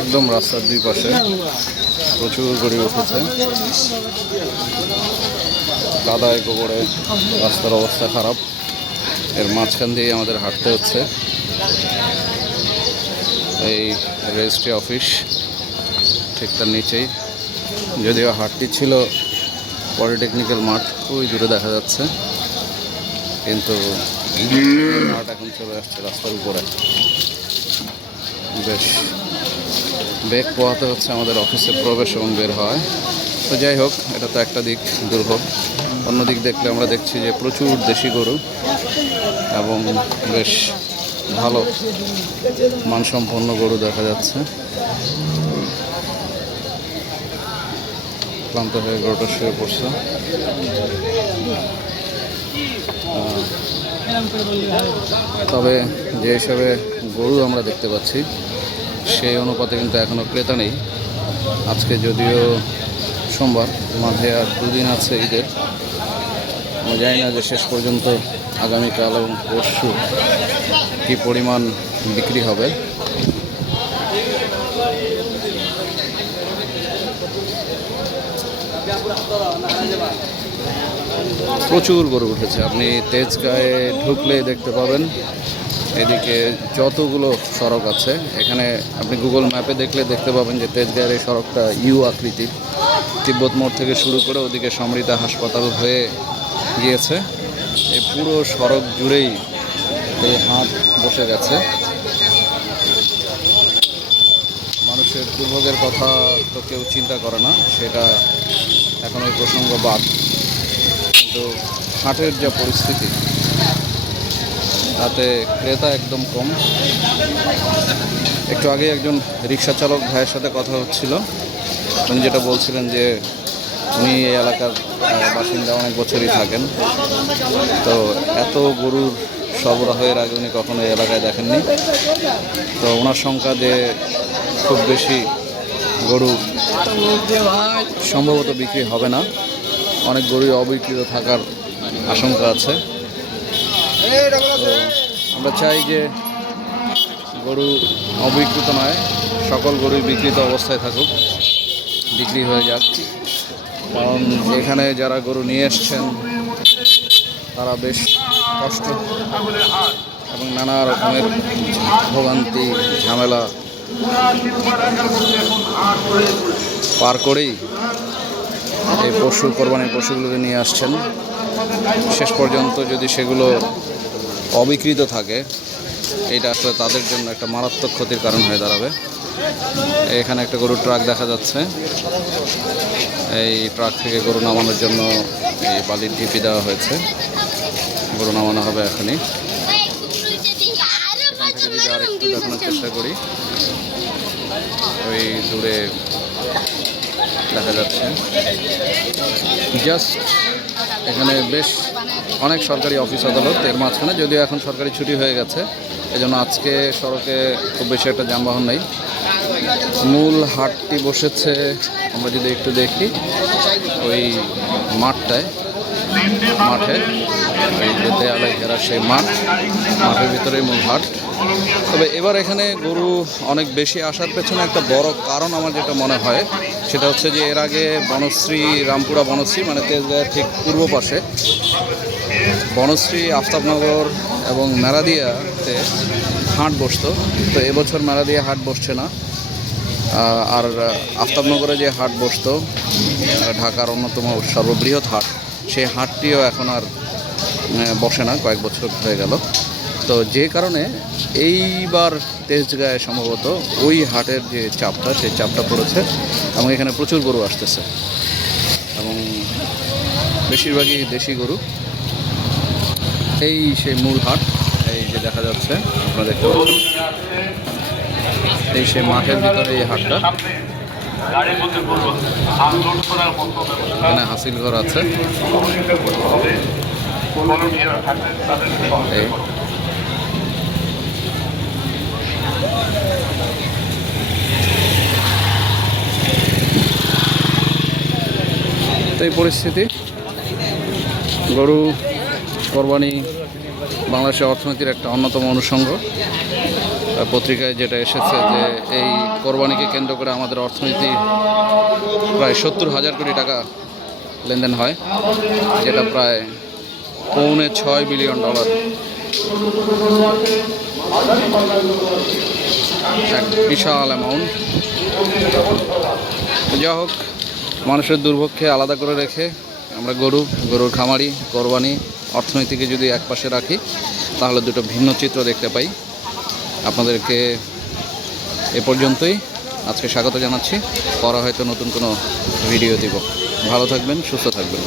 একদম রাস্তার দুই পাশে প্রচুর গড়ে উঠেছে, কাদায় গোবরে রাস্তার অবস্থা খারাপ। এর মাঝখান দিয়ে আমাদের হাঁটতে হচ্ছে। এই রেজিস্ট্রি অফিস ঠিক তার নিচেই, যদিও হাটটি ছিল পলিটেকনিক্যাল মাঠ, ওই দূরে দেখা যাচ্ছে, কিন্তু মাঠ এখন চলে আসছে রাস্তার উপরে। বেশ বেগ পোহাতে হচ্ছে আমাদের অফিসে প্রবেশ এবং বের হয়। তো যাই হোক, এটা তো একটা দিক, দুর্ভোগ। অন্যদিক দেখলে আমরা দেখছি যে প্রচুর দেশি গরু এবং বেশ ভালো মানসম্পন্ন গরু দেখা যাচ্ছে। ক্লান্ত হয়ে গরুটা শুয়ে পড়ছে। তবে যে হিসাবে গরু আমরা দেখতে পাচ্ছি সেই অনুপাতে কিন্তু এখনও ক্রেতা নেই। আজকে যদিও সোমবার, মাঝে আর দুদিন আছে ঈদের। আমি জানি না যে শেষ পর্যন্ত আগামীকাল এবং পরশু কী পরিমাণ বিক্রি হবে। প্রচুর গরু উঠেছে। আপনি তেজগাঁয়ে ঢুকলে দেখতে পাবেন এদিকে যতগুলো সড়ক আছে, এখানে আপনি গুগল ম্যাপে দেখলে দেখতে পাবেন যে তেজগাঁয়ের এই সড়কটা ইউ আকৃতির। তিব্বত মোড় থেকে শুরু করে ওদিকে সমৃতা হাসপাতাল হয়ে গিয়েছে। এই পুরো সড়ক জুড়েই এই হাট বসে গেছে। মানুষের দুর্ভোগের কথা তো কেউ চিন্তা করে না, সেটা এখন ওই প্রসঙ্গ বাদ। কিন্তু হাটের যা পরিস্থিতি, তাতে ক্রেতা একদম কম। একটু আগে একজন রিক্সা চালক ভাইয়ের সাথে কথা হচ্ছিল, উনি যেটা বলছিলেন যে উনি এই এলাকার বাসিন্দা, অনেক বছরই থাকেন। তো এত গরুর সরবরাহের আগে উনি কখনো এই এলাকায় দেখেননি। তো ওনার সংখ্যা যে খুব বেশি গরু সম্ভবত বিক্রি হবে না, অনেক গরুই অবিকৃত থাকার আশঙ্কা আছে। আমরা চাই যে গরু অবিকৃত নয়, সকল গরুই বিকৃত অবস্থায় থাকুক, বিক্রি হয়ে যাক। কারণ এখানে যারা গরু নিয়ে এসছেন তারা বেশ কষ্ট এবং নানা রকমের ভোগান্তি ঝামেলা পার করেই এই কোরবানির পশুগুলোকে নিয়ে আসছেন। শেষ পর্যন্ত যদি সেগুলো অবিকৃত থাকে, এটা আসলে তাদের জন্য একটা মারাত্মক ক্ষতির কারণ হয়ে দাঁড়াবে। এখানে একটা গরুর ট্রাক দেখা যাচ্ছে। এই ট্রাক থেকে গরু নামানোর জন্য এই বালির ঢিপি দেওয়া হয়েছে। গরু নামানো হবে এখনই। এখান থেকে যদি আর একটু দেখানোর চেষ্টা করি, ওই দূরে দেখা যাচ্ছে জাস্ট এখানে বেশ অনেক সরকারি অফিস আদালত এর মাঝখানে, যদিও এখন সরকারি ছুটি হয়ে গেছে, এজন্য আজকে সড়কে খুব বেশি একটা যানবাহন নেই। মূল হাটটি বসেছে, আমরা যদি একটু দেখি, ওই মাঠে ওই যে দেয়ালে ঘেরা সেই মাঠের ভিতরেই মূল হাট। তবে এবার এখানে গরু অনেক বেশি আসার পেছনে একটা বড় কারণ আমার যেটা মনে হয়, সেটা হচ্ছে যে এর আগে বনশ্রী, রামপুরা বনশ্রী মানে তেজগাঁয়ের ঠিক পূর্ব পাশে বনশ্রী, আফতাবনগর এবং মেরাদিয়াতে হাট বসতো। তো এবছর মেরাদিয়া হাট বসছে না। আর আফতাবনগরে যে হাট বসতো, ঢাকার অন্যতম সর্ববৃহৎ হাট, সেই হাটটিও এখন আর বসে না, কয়েক বছর হয়ে গেল। তো যে কারণে এইবার তেজগাঁয়ে সম্ভবত ওই হাটের যে চাপটা, সেই চাপটা পড়েছে এবং এখানে প্রচুর গরু আসতেছে এবং বেশিরভাগই দেশি গরু। এই সেই মূল হাট, এই যে দেখা যাচ্ছে, আপনারা দেখতে পাচ্ছেন, এই সেই মাঠের ভিতরে এই হাটটা। এখানে হাসিল ঘর আছে। এই তো এই পরিস্থিতি, গরু কোরবানি বাংলাদেশের অর্থনীতির একটা অন্যতম অনুষঙ্গ। পত্রিকায় যেটা এসেছে যে এই কোরবানিকে কেন্দ্র করে আমাদের অর্থনীতি প্রায় 70,000 কোটি টাকা লেনদেন হয়, যেটা প্রায় $6.25 বিলিয়ন। এক বিশাল অ্যামাউন্ট। যা হোক, মানুষের দুর্ভোগকে আলাদা করে রেখে আমরা গরুর খামারি, কোরবানি, অর্থনীতিকে যদি একপাশে রাখি তাহলে দুটো ভিন্ন চিত্র দেখতে পাই। আপনাদেরকে এ পর্যন্তই আজকে স্বাগত জানাচ্ছি। পরে হয়তো নতুন কোনো ভিডিও দিব। ভালো থাকবেন, সুস্থ থাকবেন।